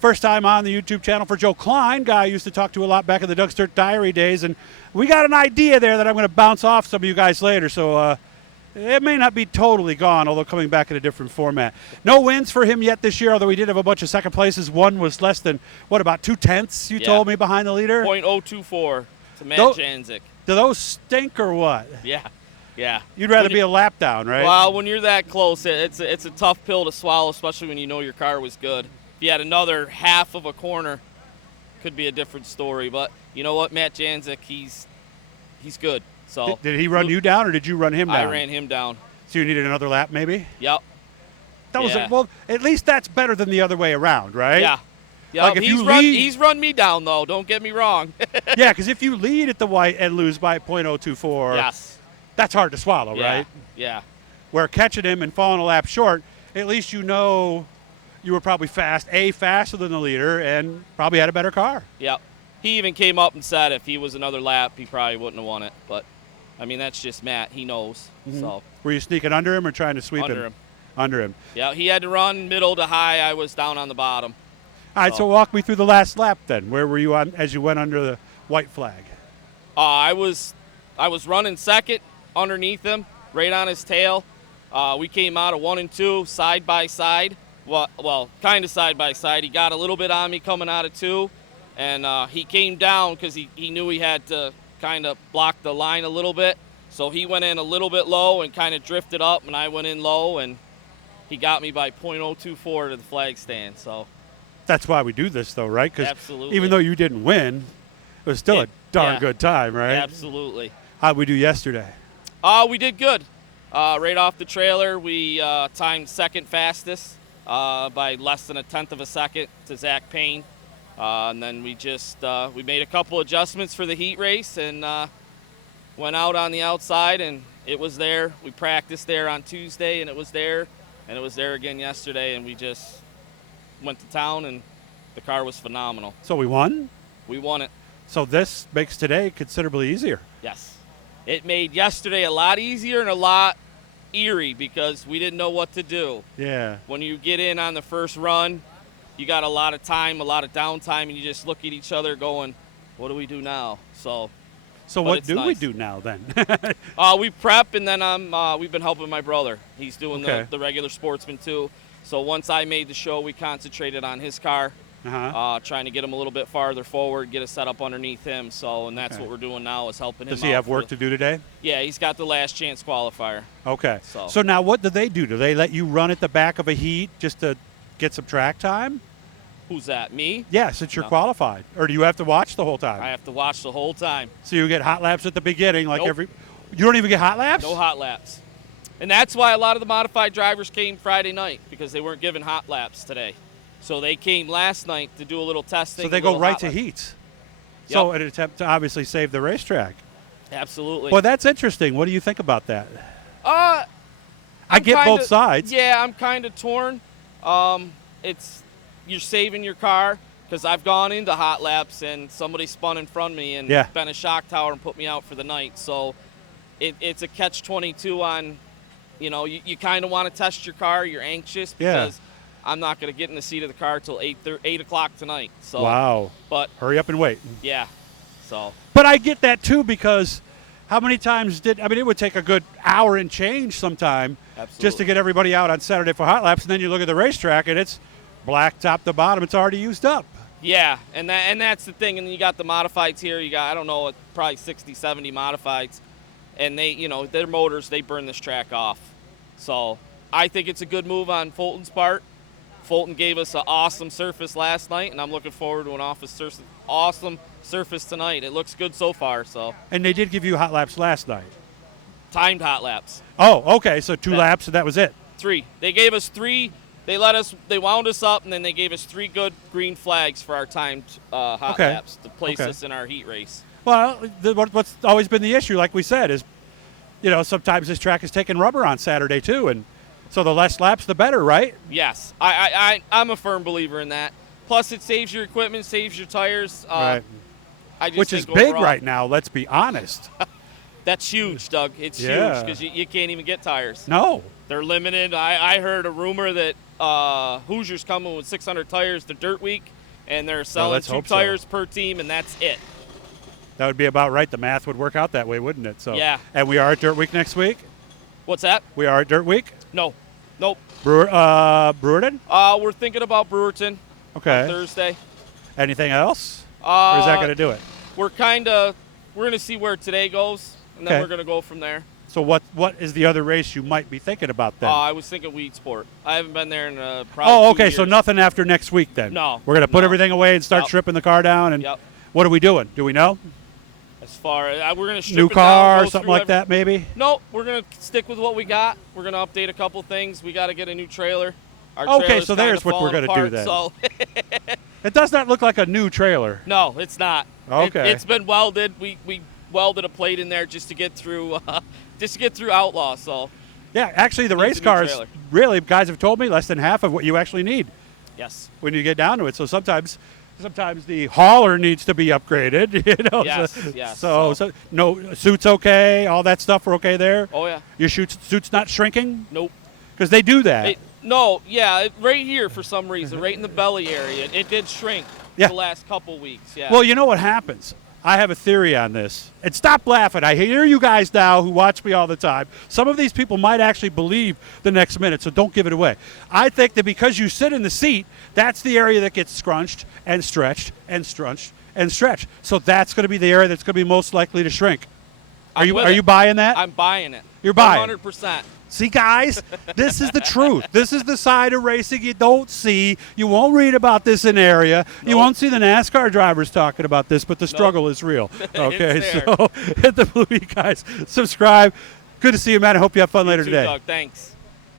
First time on the YouTube channel for Joe Kline, guy I used to talk to a lot back in the Doug Sturt Diary days. And we got an idea there that I'm going to bounce off some of you guys later. So it may not be totally gone, although coming back in a different format. No wins for him yet this year, although he did have a bunch of second places. One was less than, what, about 2/10 you told me behind the leader? .024 to Matt Janzik. Do those stink or what? Yeah. You'd rather be a lap down, right? Well, when you're that close, it's a tough pill to swallow, especially when you know your car was good. If you had another half of a corner, could be a different story. But you know what, Matt Janzik, he's good. So did he run you down, or did you run him down? I ran him down. So you needed another lap, maybe? Yep. Well, at least that's better than the other way around, right? Yeah. Like if he's run me down, though. Don't get me wrong. Yeah, because if you lead at the white and lose by .024, yes, that's hard to swallow, right? Yeah. Where catching him and falling a lap short, at least you know you were probably faster than the leader, and probably had a better car. Yep. He even came up and said if he was another lap, he probably wouldn't have won it. But, I mean, that's just Matt. He knows. Mm-hmm. So were you sneaking under him or trying to sweep him? Under him. Yeah, he had to run middle to high. I was down on the bottom. All right, so walk me through the last lap then. Where were you on as you went under the white flag? I was running second underneath him, right on his tail. We came out of 1 and 2 side by side. Well, kind of side by side. He got a little bit on me coming out of 2, and he came down because he knew he had to kind of block the line a little bit. So he went in a little bit low and kind of drifted up, and I went in low, and he got me by .024 to the flag stand. So that's why we do this, though, right? Because absolutely, even though you didn't win, it was still a darn good time, right? Absolutely. How'd we do yesterday? We did good. Right off the trailer, we timed second fastest by less than 1/10 of a second to Zach Payne. And then we made a couple adjustments for the heat race and went out on the outside, and it was there. We practiced there on Tuesday, and it was there. And it was there again yesterday, and we just went to town, and the car was phenomenal. So we won? We won it. So this makes today considerably easier. Yes. It made yesterday a lot easier and a lot eerie because we didn't know what to do. Yeah. When you get in on the first run, you got a lot of time, a lot of downtime, and you just look at each other going, what do we do now? So what do we do now then? We prep, and then we've been helping my brother. He's doing the regular sportsman too. So once I made the show, we concentrated on his car, trying to get him a little bit farther forward, get a setup underneath him. And that's what we're doing now is helping him. Does he have work to do today? Yeah, he's got the last chance qualifier. Okay. So now what do they do? Do they let you run at the back of a heat just to get some track time? Who's that, me? Yeah, since you're qualified. Or do you have to watch the whole time? I have to watch the whole time. So you get hot laps at the beginning like You don't even get hot laps? No hot laps. And that's why a lot of the modified drivers came Friday night, because they weren't given hot laps today. So they came last night to do a little testing. So they go right to heats. Yep. So in an attempt to obviously save the racetrack. Absolutely. Well, that's interesting. What do you think about that? I get both sides. Yeah, I'm kind of torn. You're saving your car, because I've gone into hot laps and somebody spun in front of me and been a shock tower and put me out for the night. So it's a catch-22 on, you kind of want to test your car. You're anxious because I'm not going to get in the seat of the car till 8 o'clock tonight. So wow. But hurry up and wait. Yeah. So. But I get that too, because how many times it would take a good hour and change sometime just to get everybody out on Saturday for hot laps, and then you look at the racetrack and it's black top to bottom. It's already used up. Yeah, and that's the thing. And then you got the modifieds here. You got, I don't know, probably 60, 70 modifieds. And they, their motors, they burn this track off. So I think it's a good move on Fulton's part. Fulton gave us an awesome surface last night, and I'm looking forward to an awesome surface tonight. It looks good so far. So. And they did give you hot laps last night. Timed hot laps. Oh, okay. So 2 laps, and that was it. 3. They gave us 3. They wound us up, and then they gave us 3 good green flags for our timed hot laps to place us in our heat race. Well, what's always been the issue, like we said, is, sometimes this track is taking rubber on Saturday too, and so the less laps, the better, right? Yes, I'm a firm believer in that. Plus, it saves your equipment, saves your tires. Right. Which is big right now, let's be honest. That's huge, Doug. It's huge because you can't even get tires. No. They're limited. I heard a rumor that Hoosiers coming with 600 tires to Dirt Week, and they're selling let's 2 hope so. tires per team, and that's it. That would be about right. The math would work out that way, wouldn't it? So Yeah. And we are at Dirt Week next week? What's that? We are at Dirt Week? No. Nope. Brewerton? We're thinking about Brewerton Okay. on Thursday. Anything else? Or is that going to do it? We're going to see where today goes, and then Okay. we're going to go from there. So what is the other race you might be thinking about then? I was thinking Weed Sport. I haven't been there in probably 2 okay. years. So nothing after next week then? No. We're going to put No. everything away and start Yep. stripping the car down? And Yep. what are we doing? Do we know? As far as we're going to strip New it car down, or go something through like that maybe? No, we're going to stick with what we got. We're going to update a couple things. We got to get a new trailer. Our Okay, trailer's so kinda there's what we're falling gonna do apart, then. So It does not look like a new trailer. no, it's not. Okay. It's been welded. We welded a plate in there just to get through Outlaw. So Yeah, actually the Needs a race new cars, trailer. really, guys have told me, less than half of what you actually need yes. when you get down to it. So sometimes the hauler needs to be upgraded, you know. Yes, so, yes. So no suits okay, all that stuff are okay there. Oh yeah. Your suits not shrinking Nope. because they do that. Right here for some reason, right in the belly area, it did shrink Yeah. the last couple weeks. Yeah. Well, you know what happens? I have a theory on this. And stop laughing. I hear you guys now who watch me all the time. Some of these people might actually believe the next minute, so don't give it away. I think that because you sit in the seat, that's the area that gets scrunched and stretched and scrunched and stretched. So that's going to be the area that's going to be most likely to shrink. Are I'm with you it. buying that? I'm buying it. You're buying. 100%. See, guys, this is the truth. This is the side of racing you don't see. You won't read about this in area. You Nope. won't see the NASCAR drivers talking about this, but the struggle is real. Okay, It's there. so hit the blue, guys. Subscribe. Good to see you, man. I hope you have fun later You too, today. Doug. Thanks.